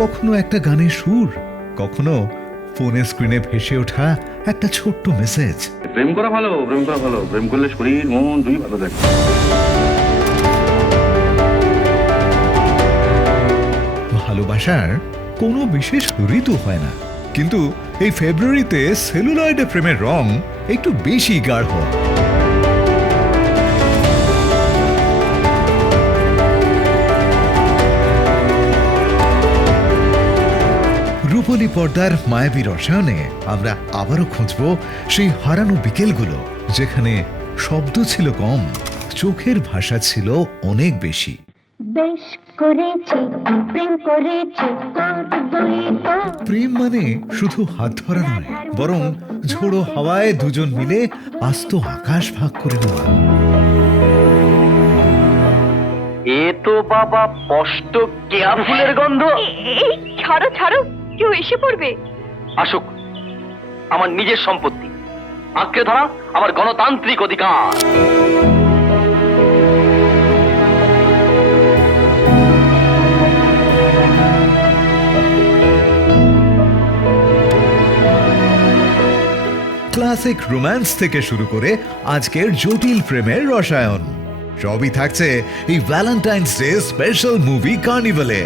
কখনো একটা গানের সুর, কখনো ফোনের স্ক্রিনে ভেসে ওঠা একটা ছোট্ট মেসেজ। প্রেম করা ভালো, প্রেম করা ভালো, প্রেম করলে শরীর মন দুই ভালো থাকে। ভালোবাসার কোনো বিশেষ ঋতু হয় না, কিন্তু এই ফেব্রুয়ারিতে সেলুলয়েডে প্রেমের রং একটু বেশি গাঢ়। রূপলী পর্দার মায়াবী রসায়নে আমরা আবারও খুঁজব সেই হারানো বিকেলগুলো, যেখানে শব্দ ছিল কম, চোখের ভাষা ছিল অনেক বেশি। বেশ করেছি, প্রেম করেছি, প্রেম মানে শুধু হাত ধরা নয়, বরং ঝোড়ো হাওয়ায় দুজন মিলে আস্ত আকাশ ভাগ করে নেওয়া। এ তো বাবা স্পষ্ট কেয়া ফুলের গন্ধ। এই ছাড়ো ছাড়ো, কেউ এসে পড়বে। আসুক, আমার নিজের সম্পত্তি, আঁকড়ে ধরা আমার গণতান্ত্রিক অধিকার। ক্লাসিক রোম্যান্স থেকে শুরু করে আজকের জটিল প্রেমের রসায়ন, সবই থাকছে এই ভ্যালেন্টাইন্স ডে স্পেশাল মুভি কার্নিভালে।